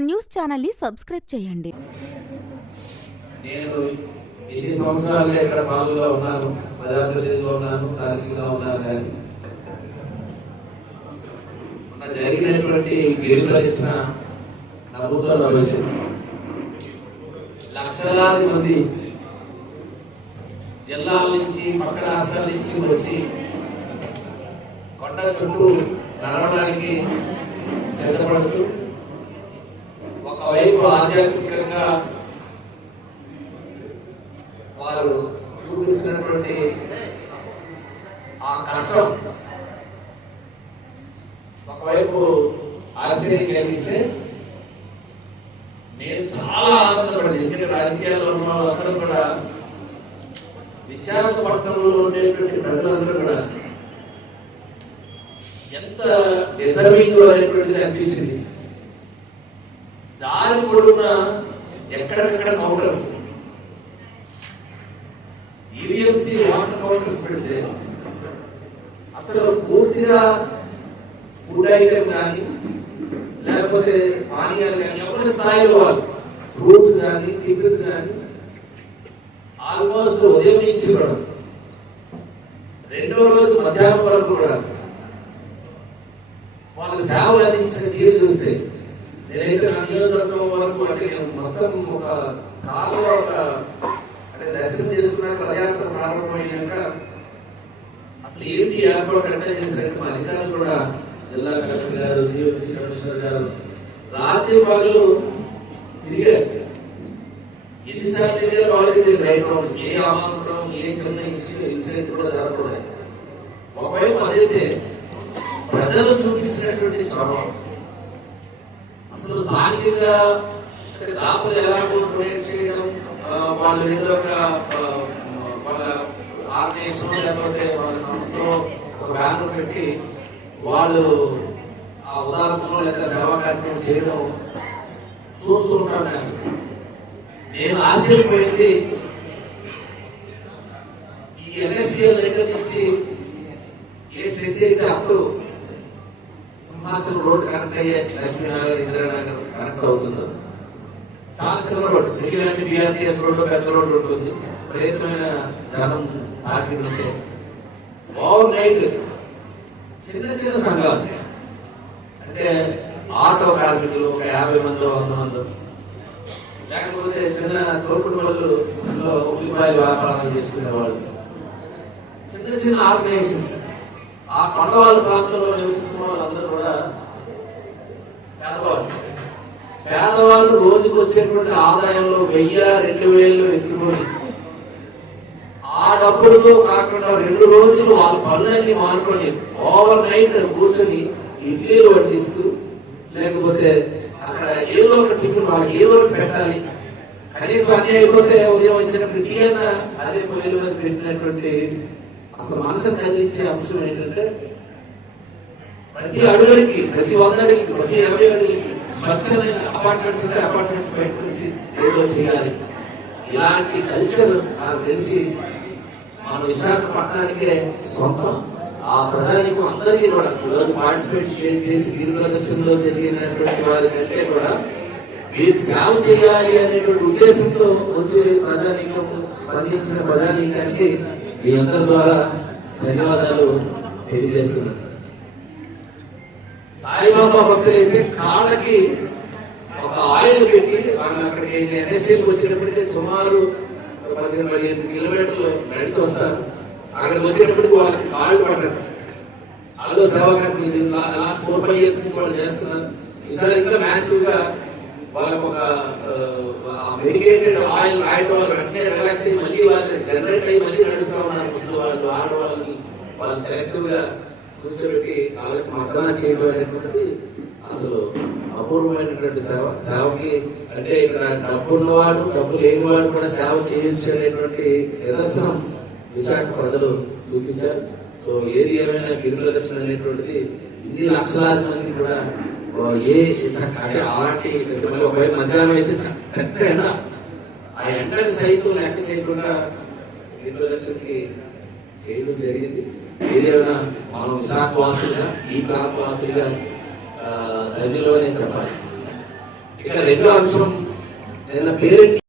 News ఛానల్ని subscribe చేయండి. నేను ఎన్ని సంవత్సరాలుగా ఇక్కడ పాలనలో ఉన్నాను ప్రజాప్రతినిధిగా ఉన్నాను స్థానికంగా ఉన్నాను కానీ జరిగినటువంటి గిరిలో నవ్వుతో లక్షలాది మంది జిల్లాల నుంచి పక్క రాష్ట్రాల నుంచి వచ్చి కొండ చుట్టూ నడవడానికి సిద్ధపడుతూ ఒకవైపు ఆధ్యాత్మికంగా వారు చూపిస్తున్నటువంటి ఆ కష్టం ఒకవైపు ఆశ్చర్యం కలిగిస్తే నేను చాలా ఆనందపడింది ఎందుకంటే రాజకీయాల్లో ఉన్న వాళ్ళందరూ కూడా విశాఖపట్నంలో ఉండేటువంటి ప్రజలందరూ కూడా ఎంత డిజర్వింగ్ అనేటువంటిది అనిపించింది. దారి పొడుగున ఎక్కడెక్కడ కౌంటర్స్ ఈవీఎంసీ వాటర్ కౌంటర్స్ పెడితే అసలు పూర్తిగా ఫుడ్ ఐటమ్ కానీ లేకపోతే పానీయాలు కానీ ఎవరి స్థాయిలో వాళ్ళు ఫ్రూట్స్ కానీ టిఫిన్స్ కానీ ఆల్మోస్ట్ ఉదయం నుంచి కూడా రెండో రోజు మధ్యాహ్నం వరకు కూడా వాళ్ళ సేవలు అందించిన తీరు చూస్తే నేనైతే నా నియోజకవర్గం వరకు అంటే నేను మొత్తం ఒక కాలం ఒక అంటే దర్శనం చేసుకున్నాక రథయాత్ర ప్రారంభమైనాక అసలు ఏంటి ఏర్పాటు ఎట్లా చేశారంటే మా అధికారులు కూడా జిల్లా కలెక్టర్ గారు జిఓసి కమిషనర్ గారు రాత్రి పగలు తిరిగారు. ఎన్నిసార్లు తిరిగారు వాళ్ళకి తెలియదు. రైట్ ఏ అమాంతరం ఏ చిన్న ఇన్సిడెంట్ కూడా జరగకూడదు. ఒకవైపు అదైతే ప్రజలు చూపించినటువంటి చొరవ. అసలు స్థానికంగా దాతలు ఎలా డొనేట్ చేయడం వాళ్ళు ఏదో ఒక వాళ్ళ ఆర్గనైజేషన్ లేకపోతే వాళ్ళ సంస్థలో ఒక బ్యానర్ పెట్టి వాళ్ళు ఆ ఉదాహరణలో లేదా సేవా కార్యక్రమం చేయడం చూస్తూ ఉంటాను నేను నేను ఆశ్చర్యపోయింది. ఈ ఎన్ఎస్టీఎల్ దగ్గర నుంచి ఏ స్ట్రెచ్ అయితే అప్పుడు హిమాచల్ రోడ్ కనెక్ట్ అయ్యే లక్ష్మీనగర్ ఇందిరానగర్ కనెక్ట్ అవుతుందో? చాలా చిన్న రోడ్డు మిగిలిన బిఆర్టీఎస్ రోడ్డు పెద్ద రోడ్డు ఉంటుంది. విపరీతమైన జనం తాకిడి ఉంటే. ఓవర్ నైట్ చిన్న చిన్న సంఘాలు. అంటే ఆటో కార్మికులు ఒక యాభై మంది వంద మంది. లేకపోతే చిన్న తోపుడు వాళ్ళు ఉల్లిపాయలు వ్యాపారాలు చేసుకునే వాళ్ళు చిన్న చిన్న ఆర్గనైజేషన్స్. ఆ కొండవాళ్ళ ప్రాంతంలో నివసిస్తున్న వాళ్ళందరూ కూడా పేదవాళ్ళు పేదవాళ్ళు రోజుకు వచ్చేటువంటి ఆదాయంలో వెయ్యి రెండు వేలు ఎత్తుకొని ఆ డబ్బులతో కాకుండా రెండు రోజులు వాళ్ళ పనులన్నీ మానుకొని ఓవర్ నైట్ కూర్చొని ఇడ్లీలు వడ్డిస్తూ లేకపోతే అక్కడ ఏదో ఒక టిఫిన్ వాళ్ళకి ఏదో ఒకటి పెట్టాలి. కనీసం అన్నీ అయిపోతే ఉదయం వచ్చినప్పుడు టీ అన్న అదే పొయ్యిల మీద పెట్టినటువంటి అసలు మనసును కదిలించే అంశం ఏంటంటే ప్రతి అడుగులకి ప్రతి వంద ప్రతి యాభై అడుగులకి స్వచ్ఛమైన అపార్ట్మెంట్స్ ఉంటే అపార్ట్మెంట్స్ బయట నుంచి ఏదో చేయాలి. ఇలాంటి కల్చర్ నాకు తెలిసి మన విశాఖపట్నానికే సొంతం. ఆ ప్రధానికం అందరికీ కూడా ఈరోజు పార్టిసిపేట్ చేసి గిరి ప్రదర్శనలో జరిగినటువంటి వారి కంటే కూడా మీరు సేవ చేయాలి అనేటువంటి ఉద్దేశంతో వచ్చే ప్రజానీకం స్పందించిన ప్రజానీకానికి మీ అందరి ద్వారా ధన్యవాదాలు తెలియజేస్తున్నాను. సాయిబాబా భక్తులు అయితే కాళ్ళకి ఒక ఆయిల్ పెట్టి వాళ్ళు అక్కడికి ఎన్ఎస్టీకి వచ్చినప్పటికీ సుమారు పదిహేను పదిహేను కిలోమీటర్లు నడిచి వస్తారు. అక్కడికి వచ్చేటప్పటికి వాళ్ళకి కాళ్ళు పడ్డారు అదో సేవా కంపెనీ ఇది లాస్ట్ ఫోర్ ఫైవ్ ఇయర్స్ నుంచి వాళ్ళు చేస్తున్నారు. ఈసారి ఇంకా మ్యాసివ్గా వాళ్ళకి ఒక మెడికేటెడ్ ఆయిల్ రాయడం వాళ్ళు వెంటనే రిలాక్స్ అయ్యి మళ్ళీ వాళ్ళు జనరేట్ అయ్యి మళ్ళీ నడుస్తూ ఉన్నారు ముసలి వాళ్ళు ఆడవాళ్ళకి వాళ్ళు సెలెక్టివ్గా కూర్చోబెట్టి వాళ్ళకి మర్దన చేయడం అనేటువంటిది అసలు అపూర్వమైనటువంటి సేవ. సేవకి అంటే ఇక్కడ డబ్బు ఉన్నవాడు డబ్బు లేనివాడు కూడా సేవ చేయొచ్చు అనేటువంటి నిదర్శనం విశాఖ ప్రజలు చూపించారు. సో ఏది ఏమైనా గిరి ప్రదక్షిణ అనేటువంటిది ఇన్ని లక్షలాది మంది కూడా ఏ చక్క- అంటే అలాంటి మళ్ళీ ఒకవైపు మధ్యాహ్నం అయితే పెద్ద ఎండ. ఆ ఎండని సైతం లెక్క చేయకుండా గిరి ప్రదక్షిణకి చేయడం జరిగింది. ఏదేమైనా మనం విశాఖ వాసులుగా ఈ ప్రాంత వాసులుగా ధన్యులు అని చెప్పాలి. ఇక రెండో అంశం నిన్న పేరెంట్